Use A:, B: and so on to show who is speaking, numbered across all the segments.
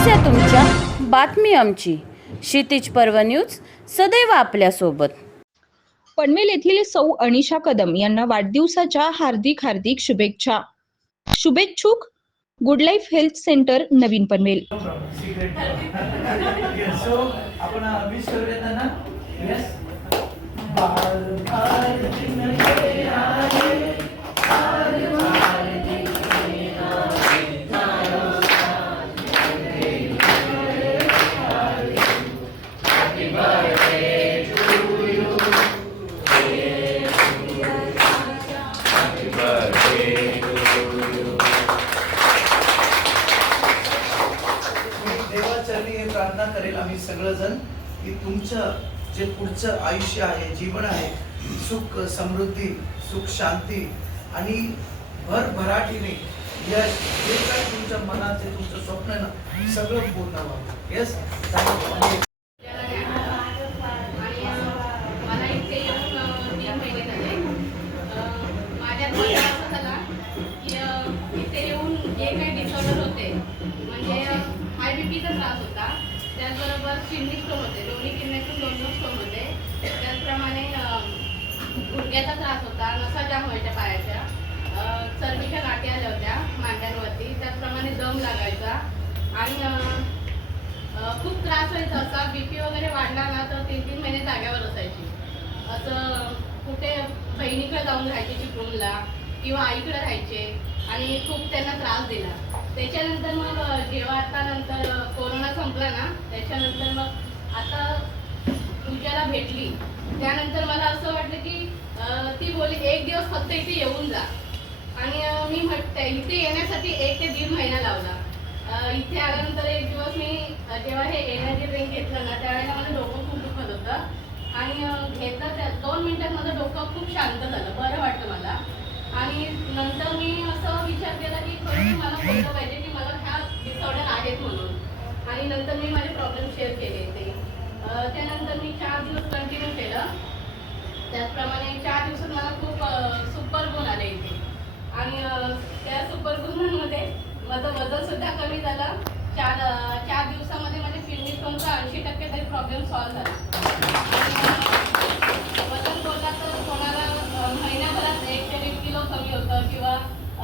A: समस्या तुमच्या बातमी आमची. क्षितिज पर्व न्यूज सदैव आपल्यासोबत.
B: पनवेल येथील सौ अनिशा कदम यांना वाढदिवसाच्या हार्दिक हार्दिक शुभेच्छा. शुभेच्छुक गुड लाईफ हेल्थ सेंटर नवीन पनवेल.
C: सो आपण देवाचरणी हे प्रार्थना करेल. आम्ही सगळंजण की तुमचं जे पुढचं आयुष्य आहे जीवन आहे सुख समृद्धी सुख शांती आणि भरभराटीने यश जे काय तुमच्या मनाचे तुमचं स्वप्न आहे ना सगळं पूर्ण व्हावं. येस
D: त्याचबरोबर किडनी स्टोन होते. दोन्ही किडनीतून दोन दोन स्टोन होते. त्याचप्रमाणे गुडघ्याचा त्रास होता नसा जाम व्हायच्या पायाच्या चरबीच्या गाठी आल्या होत्या मांड्यांवरती. त्याचप्रमाणे दम लागायचा. आणि खूप त्रास व्हायचा असा बीपी वगैरे वाढला ना तर तीन तीन महिने जाग्यावर असायची. असं कुठे बहिणीकडे जाऊन राहायचे चिपळूणला किंवा आईकडे राहायचे आणि खूप त्यांना त्रास दिला. त्याच्यानंतर मग जेव्हा आता नंतर कोरोनाचा कोरोना संपला ना त्याच्यानंतर मग आता पूजाला भेटली त्यानंतर मला असं वाटलं की ती बोली एक दिवस फक्त इथे येऊन जा. आणि मी म्हटते इथे येण्यासाठी एक ते दीड महिना लावला. इथे आल्यानंतर एक दिवस मी जेव्हा हे एनर्जी ड्रिंक घेतलं ना त्यावेळेला माझं डोकं खूप दुखत होतं. आणि घेतलं त्या दोन मिनटात माझं डोकं खूप शांत झालं बरं वाटलं मला. आणि नंतर मी असं विचार केला की खरंच मला बोललं पाहिजे की मला ह्या डिसऑर्डर आहेत म्हणून. आणि नंतर मी माझे प्रॉब्लेम शेअर केले ते त्यानंतर मी चार दिवस कंटिन्यू केलं. त्याचप्रमाणे चार दिवसात मला खूप सुपर गुण आले इथे. आणि त्या सुपर गुणांमध्ये माझं वजन सुद्धा कमी झालं. चार चार दिवसामध्ये माझे किडनी स्टोनचा ऐंशी टक्के तरी प्रॉब्लेम सॉल्व्ह झाला. वजन बोलला तर कोणाला महिन्याभरात एक ते दीड किलो कमी होतं किंवा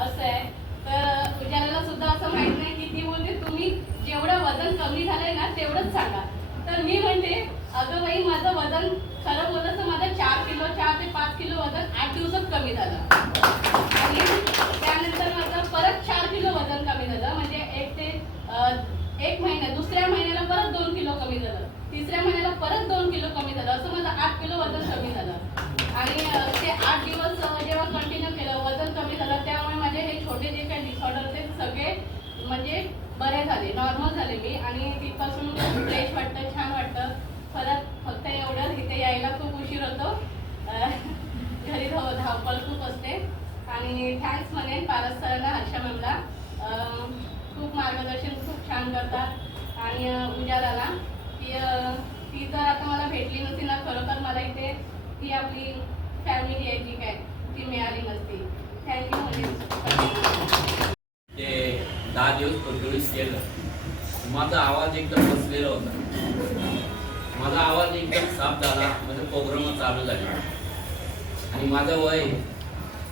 D: असं आहे. तर ज्यांना सुद्धा असं माहीत नाही की ती बोलते तुम्ही जेवढं वजन कमी झालंय ना तेवढंच सांगा. तर मी म्हणते अगं बाई माझं वजन खरं बोललं तर माझं चार किलो चार ते पाच किलो वजन आठ दिवसात कमी झालं. आणि त्यानंतर माझं परत चार किलो वजन कमी झालं. म्हणजे एक ते एक महिना दुसऱ्या महिन्याला परत दोन किलो कमी झालं. तिसऱ्या महिन्याला परत दोन किलो कमी झालं. असं माझं आठ किलो वजन कमी झालं. आणि ते आठ दिवस जेव्हा कंटिन्यू केलं वजन कमी झालं त्यामुळे माझे हे छोटे जे काही डिसऑर्डर होते सगळे म्हणजे बरे झाले. नॉर्मल झाले मी. आणि तिथपासून फ्रेश वाटतं परत फक्त एवढं इथे यायला खूप उशीर होतो अं, घरी धाव धावपळ खूप असते आणि थँक्स म्हणेन पारस सरांना हर्षा मॅमला. खूप मार्गदर्शन खूप छान करतात. आणि उजालाला. ती ती जर आता मला भेटली नसती ना खरोखर मला इथे ती आपली फॅमिली आहे जी काय ती मिळाली नसती. थँक्यू म्हणजे.
E: ते दहा दिवस कंटिन्यूस केलं माझा आवाज एकदम बसलेला होता. माझा आवाज एकदम साफ झाला. म्हणजे प्रोग्राम चालू झाले. आणि माझं वय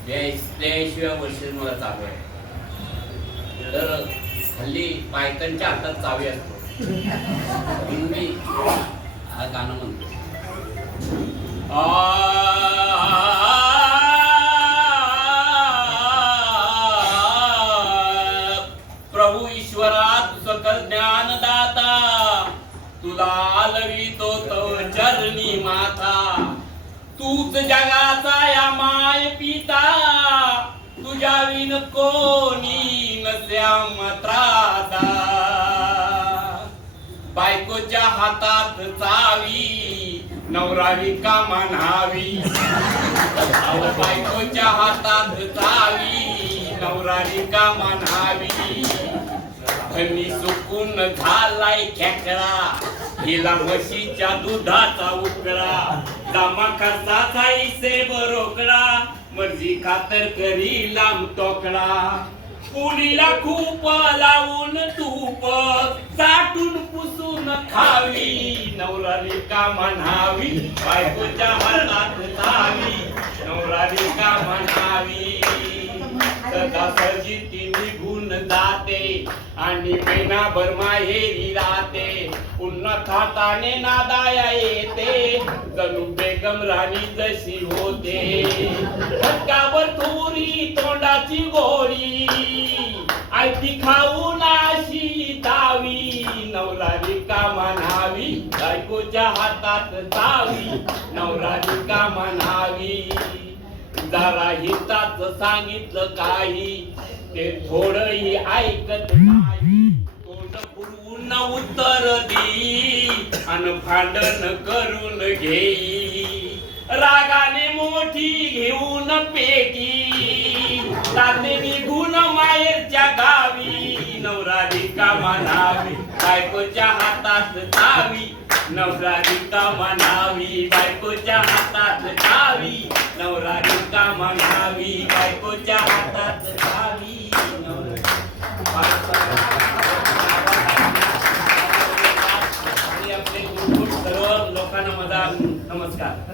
E: त्र्याऐंशीव्या वर्षी मला चालू आहे तर हल्ली बायकांच्या हातात चावी असतो म्हणून मी हा गाणं म्हणतो प्रभू ईश्वरा सकल ज्ञानदाता तुला आलवी तो चरणी माथा तूच जगाचा माय पिता तुझ्या विन कोणी नस्या मात्रादा बायकोच्या हातात चावी नवरावी का म्हणावी? बायकोच्या हातात चावी नवरावी का म्हणावी? धनी सुकून झालाय खेकडा हिला म्हशीच्या दुधाचा उकडा जमा खर्चाचा इसे बरोकडा मर्जी खातर करी लांब तोकडा पुरीला खूप लावून तूप साठून पुसून खावी. नवराली का म्हणावी बायकोच्या हातात जावी नवराली का म्हणावी सदा सजी ती निघून जाते. आणि महिनाभर माहेरी राहते. पुन्हा खाताने नादाया येते. जणू बेगम राणी जशी होते. हक्कावर थोरी तोंडाची गोळी. आयती खाऊन अशी दावी. नवरा रिका म्हणावी बायकोच्या हातात जावी नवरा रिका म्हणावी जरा हिताच सांगितलं काही. ते थोडही ऐकत नाही. तोंड पुरवून उत्तर देई अन भांडण करून घेई. रागाने मोठी घेऊन पेटी. ताते निघून माहेरच्या गावी. नवरा म्हणावी बायकोच्या हातात तावी नवरा म्हणावी बायकोच्या हातात तावी नवरा म्हणावी बायकोच्या हातात तावी